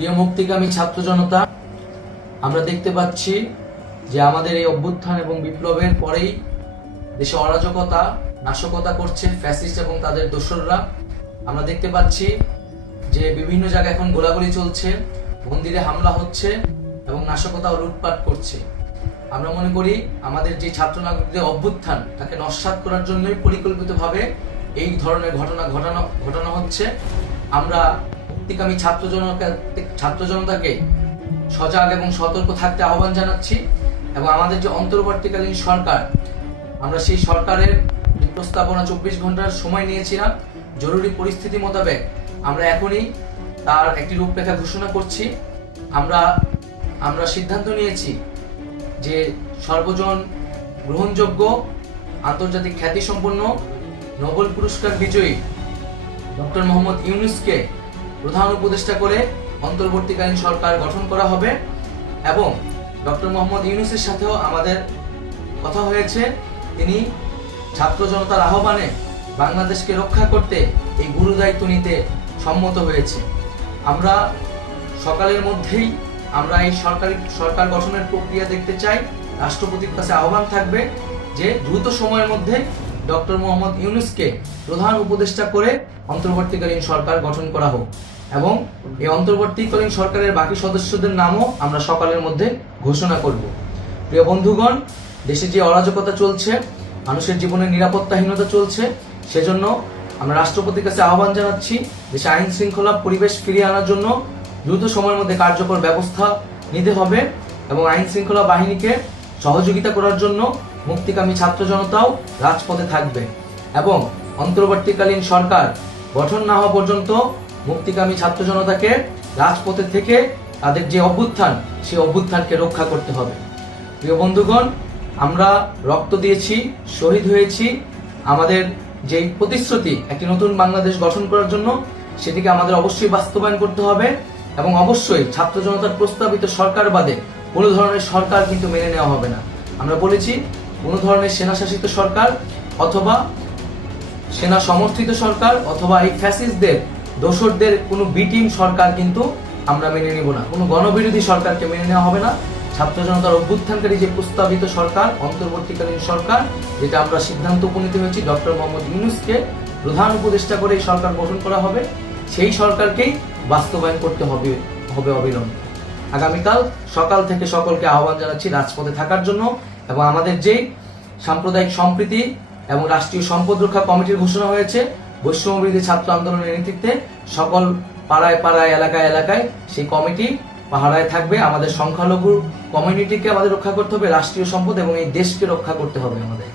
প্রিয় মুক্তিকামী ছাত্র জনতা, আমরা দেখতে পাচ্ছি যে আমাদের এই অভ্যুত্থান এবং বিপ্লবের পরেই দেশে অরাজকতা নাশকতা করছে ফ্যাসিস্ট এবং তাদের দোসররা। আমরা দেখতে পাচ্ছি যে বিভিন্ন জায়গায় এখন গোলাগুলি চলছে, মন্দিরে হামলা হচ্ছে এবং নাশকতা ও লুটপাট করছে। আমরা মনে করি আমাদের যে ছাত্র নাগরিকদের অভ্যুত্থান তাকে নস্যাৎ করার জন্যই পরিকল্পিতভাবে এই ধরনের ঘটনা হচ্ছে। আমরা মুক্তিকামী ছাত্র জনতাকে সজাগ এবং সতর্ক থাকতে আহ্বান জানাচ্ছি এবং আমাদের যে অন্তর্বর্তীকালীন সরকার, আমরা সেই সরকারের প্রস্তাবনা 24 ঘন্টার সময় নিয়েছিলাম। জরুরি পরিস্থিতি মোতাবেক আমরা এখনই তার একটি রূপরেখা ঘোষণা করছি। আমরা সিদ্ধান্ত নিয়েছি যে সর্বজন গ্রহণযোগ্য আন্তর্জাতিক খ্যাতিসম্পন্ন নোবেল পুরস্কার বিজয়ী ডক্টর মোহাম্মদ ইউনূসকে প্রধান উপদেষ্টা করে অন্তর্বর্তীকালীন সরকার গঠন করা হবে এবং ডক্টর মোহাম্মদ ইউনূসের সাথেও আমাদের কথা হয়েছে। তিনি ছাত্র জনতার আহ্বানে বাংলাদেশকে রক্ষা করতে এই গুরু দায়িত্ব নিতে সম্মত হয়েছে। আমরা সকালের মধ্যেই আমরা এই সরকার গঠনের প্রক্রিয়া দেখতে চাই। রাষ্ট্রপতির কাছে আহ্বান থাকবে যে দ্রুত সময়ের মধ্যে ডক্টর মোহাম্মদ ইউনূসকে প্রধান উপদেষ্টা করে অন্তর্বর্তীকালীন সরকার গঠন করা হোক এবং এই অন্তর্বর্তীকালীন সরকারের বাকি সদস্যদের নামও আমরা সকালের মধ্যে ঘোষণা করব। প্রিয় বন্ধুগণ, দেশে যে অরাজকতা চলছে, মানুষের জীবনের নিরাপত্তাহীনতা চলছে, সেজন্য আমরা রাষ্ট্রপতির কাছে আহ্বান জানাচ্ছি দেশে আইন শৃঙ্খলা পরিবেশ ফিরিয়ে আনার জন্য দ্রুত সময়ের মধ্যে কার্যকর ব্যবস্থা নিতে হবে এবং আইন শৃঙ্খলা বাহিনীকে সহযোগিতা করার জন্য মুক্তিকামী ছাত্র জনতাও রাজপথে থাকবে এবং অন্তর্বর্তীকালীন সরকার গঠন না হওয়া পর্যন্ত মুক্তিকামী ছাত্র জনতাকে রাজপথে থেকে তাদের যে অভ্যুত্থান, সেই অভ্যুত্থানকে রক্ষা করতে হবে। প্রিয় বন্ধুগণ, আমরা রক্ত দিয়েছি, শহীদ হয়েছি। আমাদের যে প্রতিশ্রুতি একটি নতুন বাংলাদেশ গঠন করার জন্য, সেটিকে আমাদের অবশ্যই বাস্তবায়ন করতে হবে এবং অবশ্যই ছাত্র জনতার প্রস্তাবিত সরকার বাদে কোনো ধরনের সরকার কিন্তু মেনে নেওয়া হবে না। আমরা বলেছি কোনো ধরনের সেনাশাসিত সরকার অথবা সেনা সমর্থিত সরকার অথবা এই ফ্যাসিস্টদের দোসরদের কোনো বি টিম সরকার কিন্তু আমরা মেনে নিব না। কোনো গণবিরোধী সরকারকে মেনে নেওয়া হবে না। ছাত্র জনতার অভ্যুত্থানকারী যে প্রস্তাবিত সরকার, অন্তর্বর্তীকালীন সরকার, যেটা আমরা সিদ্ধান্ত উপনীত হয়েছি ডক্টর মোহাম্মদ ইউনূসকে প্রধান উপদেষ্টা করে এই সরকার গঠন করা হবে, সেই সরকারকেই বাস্তবায়ন করতে হবে অবিলম্বে। আগামীকাল সকাল থেকে সকলকে আহ্বান জানাচ্ছি রাজপথে থাকার জন্য এবং আমাদের যেই সাম্প্রদায়িক সম্প্রীতি এবং রাষ্ট্রীয় সম্পদ রক্ষা কমিটির ঘোষণা হয়েছে বৈষম্যবিরোধী ছাত্র আন্দোলনের নেতৃত্বে, সকল পাড়ায় পাড়ায় এলাকায় এলাকায় সেই কমিটি পাহারায় থাকবে। আমাদের সংখ্যালঘু কমিউনিটিকে আমাদের রক্ষা করতে হবে, রাষ্ট্রীয় সম্পদ এবং এই দেশকে রক্ষা করতে হবে আমাদের।